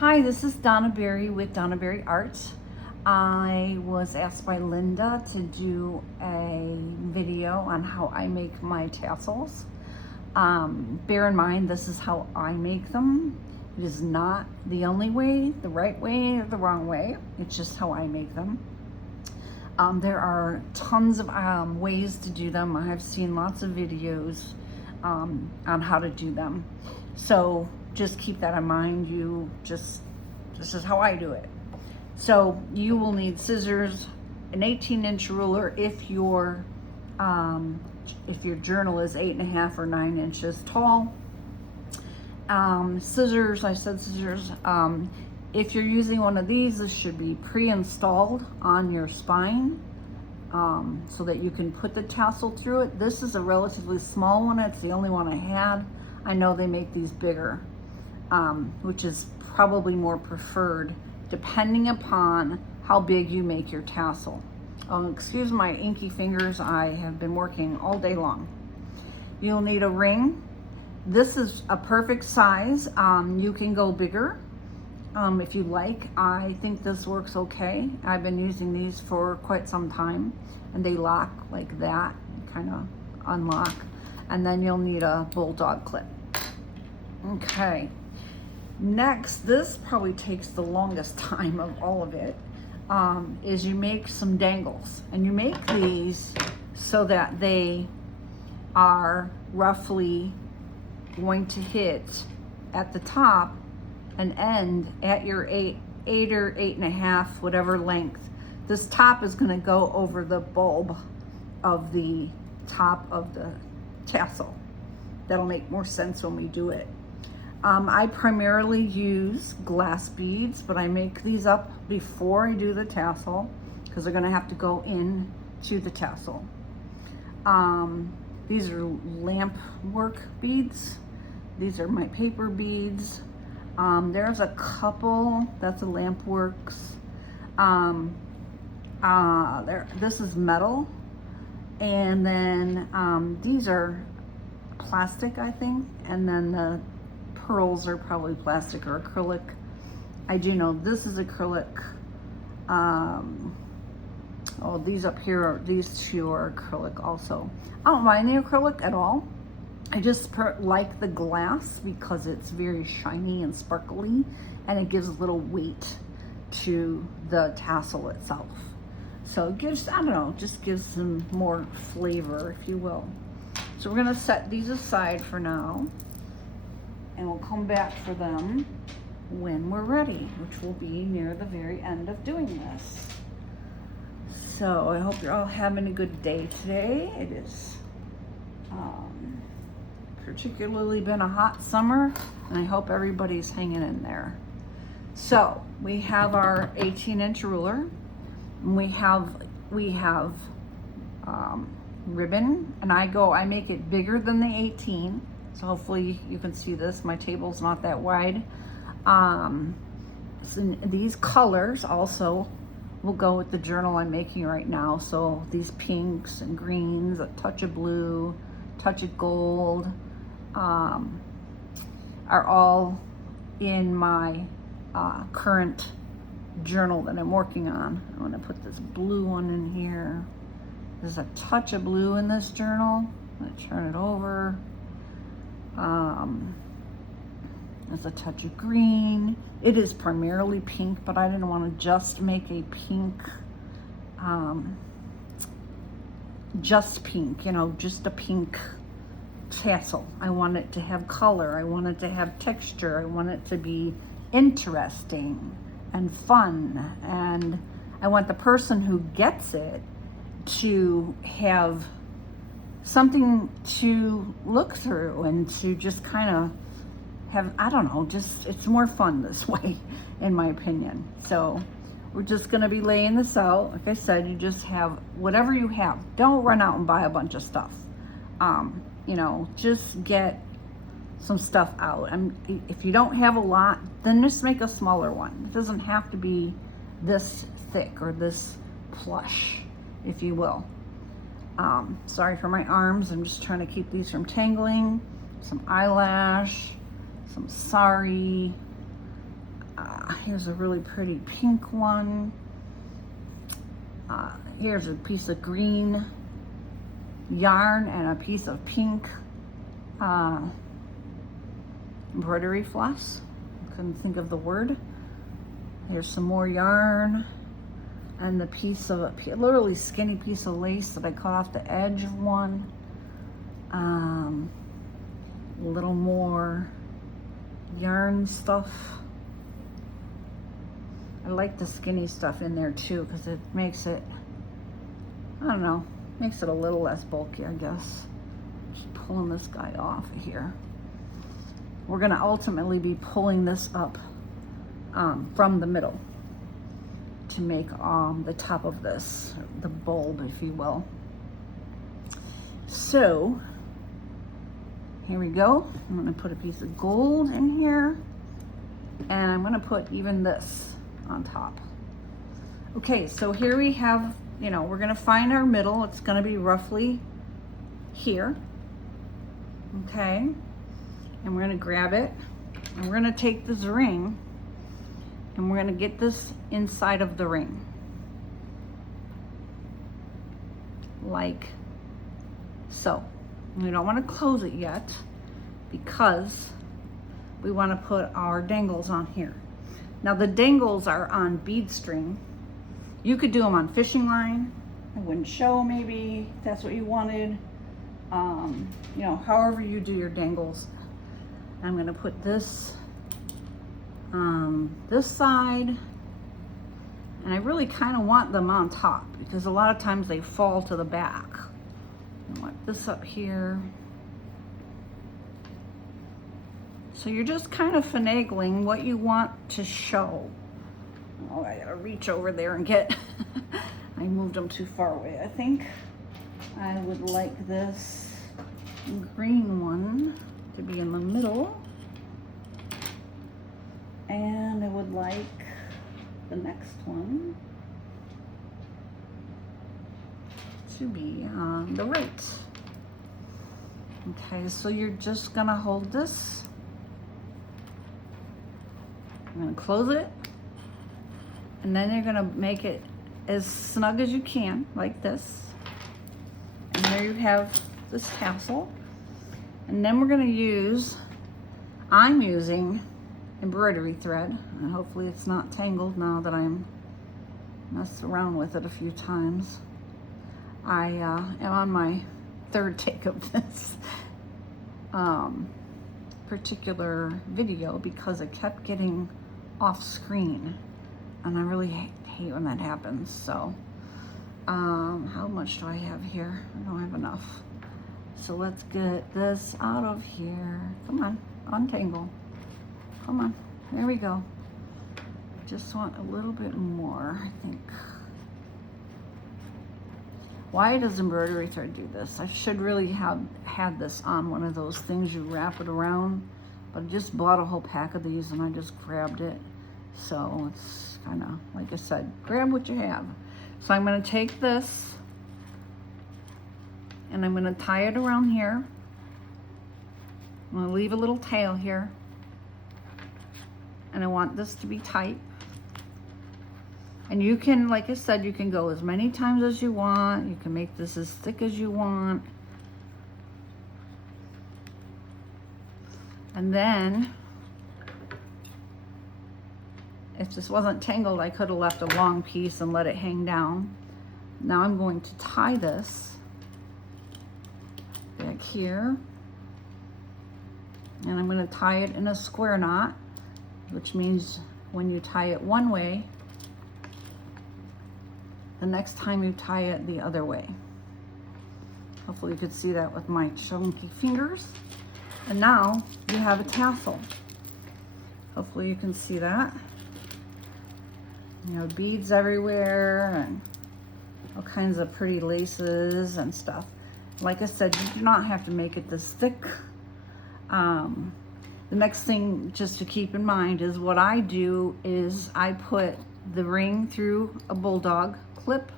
Hi, this is Donna Berry with Donna Berry Art. I was asked by Linda to do a video on how I make my tassels. Bear in mind, this is how I make them. It is not the only way, the right way, or the wrong way. It's just how I make them. There are tons of ways to do them. I have seen lots of videos on how to do them. So just keep that in mind. This is how I do it. So you will need scissors, an 18-inch ruler if your journal is 8.5 or 9 inches tall. Scissors, I said scissors. If you're using one of these, this should be pre-installed on your spine so that you can put the tassel through it. This is a relatively small one. It's the only one I had. I know they make these bigger, which is probably more preferred depending upon how big you make your tassel. Oh, excuse my inky fingers. I have been working all day long. You'll need a ring. This is a perfect size. You can go bigger if you like. I think this works okay. I've been using these for quite some time, and they lock like that, kind of unlock. And then you'll need a bulldog clip. Okay. Next, this probably takes the longest time of all of it, is you make some dangles. And you make these so that they are roughly going to hit at the top and end at your 8 or 8.5, whatever length. This top is going to go over the bulb of the top of the tassel. That'll make more sense when we do it. I primarily use glass beads, but I make these up before I do the tassel because they're going to have to go in to the tassel. These are lamp work beads. These are my paper beads. There's a couple, that's a lamp works. This is metal. And then these are plastic, I think. And then the pearls are probably plastic or acrylic. I do know this is acrylic. Oh, these up here, these two are acrylic also. I don't mind the acrylic at all. I just like the glass because it's very shiny and sparkly, and it gives a little weight to the tassel itself. So it gives, I don't know, just gives some more flavor, if you will. So we're gonna set these aside for now, and we'll come back for them when we're ready, which will be near the very end of doing this. So I hope you're all having a good day today. It is particularly been a hot summer, and I hope everybody's hanging in there. So we have our 18-inch ruler, and we have ribbon, and I make it bigger than the 18. So hopefully you can see this. My table's not that wide. So these colors also will go with the journal I'm making right now. So these pinks and greens, a touch of blue, touch of gold, are all in my current journal that I'm working on. I'm gonna put this blue one in here. There's a touch of blue in this journal. I'm gonna turn it over. There's a touch of green. It is primarily pink, but I didn't want to just make a pink, just pink, you know, just a pink tassel. I want it to have color. I want it to have texture. I want it to be interesting and fun. And I want the person who gets it to have something to look through and to just kind of have, I don't know, just, it's more fun this way, in my opinion. So we're just going to be laying this out. Like I said, you just have whatever you have. Don't run out and buy a bunch of stuff. You know, just get some stuff out. If you don't have a lot, then just make a smaller one. It doesn't have to be this thick or this plush, if you will. Sorry for my arms. I'm just trying to keep these from tangling. Some eyelash, some sari, Here's a really pretty pink one. Here's a piece of green yarn and a piece of pink embroidery floss. Couldn't think of the word. Here's some more yarn and the piece of a literally skinny piece of lace that I cut off the edge of one. A little more yarn stuff. I like the skinny stuff in there too because it makes it, I don't know, makes it a little less bulky, I guess. Just pulling this guy off of here. We're gonna ultimately be pulling this up from the middle to make the top of this, the bulb, if you will. So, here we go. I'm gonna put a piece of gold in here, and I'm gonna put even this on top. Okay, so here we have, you know, we're gonna find our middle. It's gonna be roughly here, okay? And we're gonna grab it, and we're gonna take this ring, and we're gonna get this inside of the ring. Like so. We don't wanna close it yet because we wanna put our dangles on here. Now the dangles are on bead string. You could do them on fishing line. It wouldn't show, maybe if that's what you wanted. You know, however you do your dangles. I'm gonna put this on this side, and I really kind of want them on top because a lot of times they fall to the back. I want this up here. So you're just kind of finagling what you want to show. Oh, I gotta reach over there and get, I moved them too far away. I think I would like this green one to be in the middle. And I would like the next one to be on the right. Okay, so you're just gonna hold this. I'm gonna close it, and then you're gonna make it as snug as you can, like this. And there you have this tassel. And then we're gonna use, I'm using embroidery thread, and hopefully it's not tangled now that I'm messed around with it a few times. I am on my third take of this particular video because it kept getting off screen, and I really hate when that happens. So how much do I have here? I don't have enough. So let's get this out of here. Come on, untangle. Come on, there we go. Just want a little bit more, I think. Why does embroidery thread do this? I should really have had this on one of those things you wrap it around, but I just bought a whole pack of these and I just grabbed it. So it's kind of, like I said, grab what you have. So I'm gonna take this and I'm gonna tie it around here. I'm gonna leave a little tail here. And I want this to be tight. And you can, like I said, you can go as many times as you want. You can make this as thick as you want. And then, if this wasn't tangled, I could have left a long piece and let it hang down. Now I'm going to tie this back here. And I'm going to tie it in a square knot, which means when you tie it one way, the next time you tie it the other way. Hopefully you could see that with my chunky fingers. And now you have a tassel. Hopefully you can see that. You know, beads everywhere and all kinds of pretty laces and stuff. Like I said, you do not have to make it this thick. The next thing just to keep in mind is what I do is I put the ring through a bulldog clip,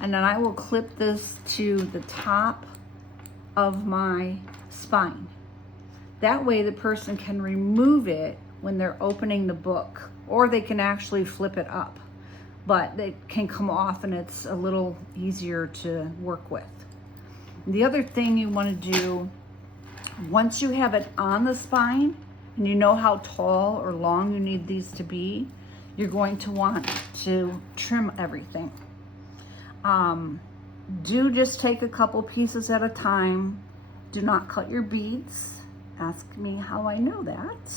and then I will clip this to the top of my spine. That way the person can remove it when they're opening the book or they can actually flip it up, but it can come off and it's a little easier to work with. The other thing you want to do, once you have it on the spine and you know how tall or long you need these to be, you're going to want to trim everything. Do just take a couple pieces at a time. Do not cut your beads. Ask me how I know that,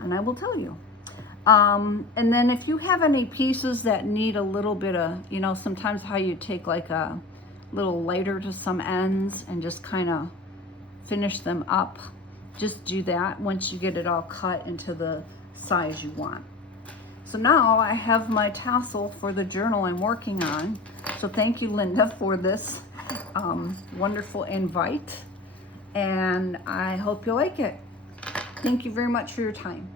and I will tell you. And then if you have any pieces that need a little bit of, you know, sometimes how you take like a little lighter to some ends and just kind of finish them up, just do that once you get it all cut into the size you want. So now I have my tassel for the journal I'm working on. So thank you, Linda, for this wonderful invite, and I hope you like it. Thank you very much for your time.